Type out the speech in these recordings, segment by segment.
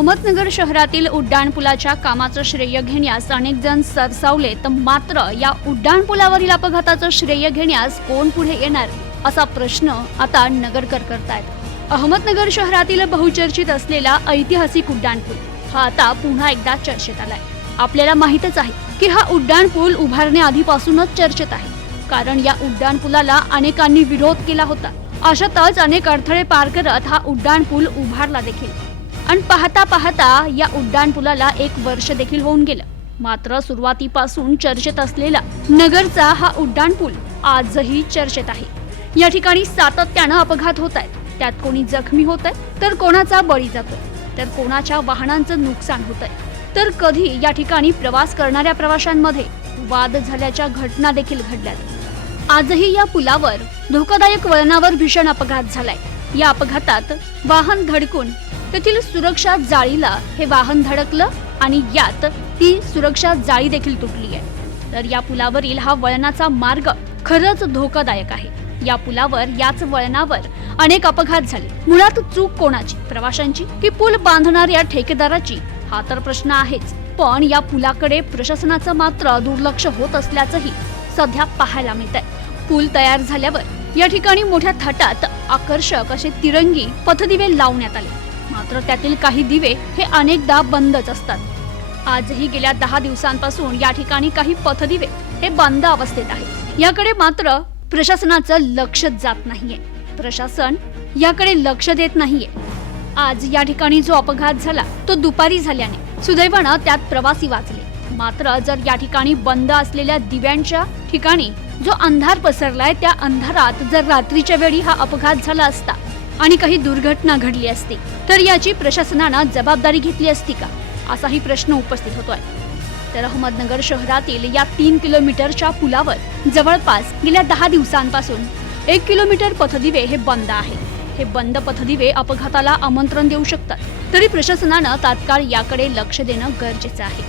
अहमदनगर शहरातील उड्डाणपुलाच्या कामाचं श्रेय घेण्यास अनेक जण सरसावले तर मात्र या उड्डाणपुलावरील अपघाताचं श्रेय घेण्यास कोण पुढे येणार असा प्रश्न आता नगरकर करतायत. अहमदनगर शहरातील बहुचर्चित असलेला ऐतिहासिक उड्डाणपूल हा आता पुन्हा एकदा चर्चेत आलाय. आपल्याला माहीतच आहे की हा उड्डाणपूल उभारण्याआधीपासूनच चर्चेत आहे कारण या उड्डाणपुलाला अनेकांनी विरोध केला होता. अशातच अनेक अडथळे पार करत हा उड्डाणपूल उभारला देखील. आणि पाहता पाहता या उड्डाणपुलाला एक वर्ष देखील होऊन गेलं. मात्र सुरुवातीपासून चर्चेत असलेला नगरचा हा उड्डाणपूल आजही चर्चेत आहे. या ठिकाणी सातत्यानं अपघात होत आहेत. त्यात कोणी जखमी होत आहे तर कोणाचा बळी जातो तर कोणाच्या वाहनांचं नुकसान होत आहे तर कधी या ठिकाणी प्रवास करणाऱ्या प्रवाशांमध्ये वाद झाल्याच्या घटना देखील घडल्यात. आजही या पुलावर धोकादायक वळणावर भीषण अपघात झालाय. या अपघातात वाहन धडकून तेथील सुरक्षा जाळीला हे वाहन धडकलं आणि यात ती सुरक्षा जाळी देखील तुटली आहे. तर या पुलावरील हा वळणाचा मार्ग खरंच धोकादायक आहे. या पुलावर याच वळणावर अनेक अपघात झाले. मुळात चूक कोणाची? प्रवाशांची की पूल बांधणाऱ्या ठेकेदाराची? हा तर प्रश्न आहेच. पण या पुलाकडे प्रशासनाचं मात्र दुर्लक्ष होत असल्याचंही सध्या पाहायला मिळत आहे पूल तयार झाल्यावर या ठिकाणी मोठ्या थाटात आकर्षक असे तिरंगी पथदिवे लावण्यात आले. मात्र त्यातील काही दिवे हे अनेकदा बंदच असतात. आजही गेल्या दहा दिवसांपासून या ठिकाणी काही पथदिवे हे बंद अवस्थेत आहे याकडे मात्र प्रशासनाचं लक्ष जात नाहीये. प्रशासन याकडे लक्ष देत नाहीये. आज या ठिकाणी जो अपघात झाला तो दुपारी झाल्याने सुदैवानं त्यात प्रवासी वाचले. मात्र जर या ठिकाणी बंद असलेल्या दिव्यांच्या ठिकाणी जो अंधार पसरलाय त्या अंधारात जर रात्रीच्या वेळी हा अपघात झाला असता आणि काही दुर्घटना घडली असती तर याची प्रशासनानं जबाबदारी घेतली असती का? असाही प्रश्न उपस्थित होतोय. तर अहमदनगर शहरातील या तीन किलोमीटरच्या पुलावर जवळपास गेल्या दहा दिवसांपासून एक किलोमीटर पथदिवे हे बंद आहे. हे बंद पथदिवे अपघाताला आमंत्रण देऊ शकतात. तरी प्रशासनानं तात्काळ याकडे लक्ष देणं गरजेचं आहे.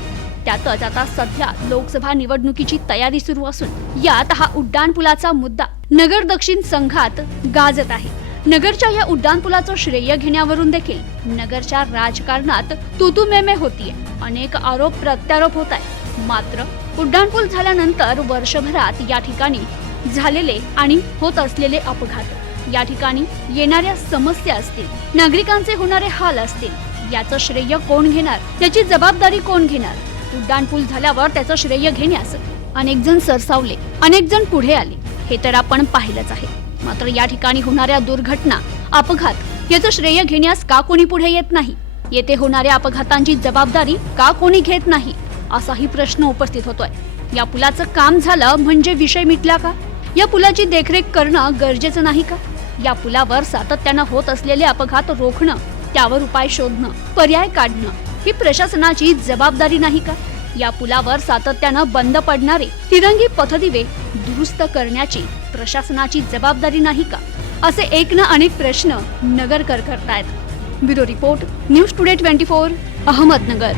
त्यातच आता सध्या लोकसभा निवडणुकीची तयारी सुरू असून यात हा उड्डाणपुलाचा मुद्दा नगर दक्षिण संघात गाजत आहे. नगरच्या या उड्डाणपुलाचं श्रेय घेण्यावरून देखील नगरच्या राजकारणात तुतुमेमे होतीये. अनेक आरोप प्रत्यारोप होत आहे मात्र उड्डाणपूल झाल्यानंतर वर्षभरात या ठिकाणी झालेले आणि होत असलेले अपघात. या ठिकाणी येणाऱ्या समस्या असतील नागरिकांचे होणारे हाल असतील याचं श्रेय कोण घेणार? त्याची जबाबदारी कोण घेणार? उड्डाणपूल झाल्यावर त्याचं श्रेय घेण्यास अनेक जण सरसावले अनेक जण पुढे आले. हे तर आपण पाहिलंच आहे. मात्र या ठिकाणी होणाऱ्या दुर्घटना अपघात याचं श्रेय घेण्यास का कोणी पुढे येत नाही? येथे होणाऱ्या अपघातांची जबाबदारी का कोणी घेत नाही? असाही प्रश्न उपस्थित होतोय. या पुलाचं काम झालं म्हणजे विषय मिटला का? या पुलाची देखरेख करणं गरजेचं नाही का? या पुलावर सातत्यानं होत असलेले अपघात रोखणं त्यावर उपाय शोधणं पर्याय काढणं ही प्रशासनाची जबाबदारी नाही का? या पुलावर सातत्यानं बंद पडणारे तिरंगी पथदिवे दुरुस्त करण्याची प्रशासनाची जबाबदारी नाही का? असे एक ना अनेक प्रश्न नगरकर करतायत. Bureau report news today twenty four Ahmednagar.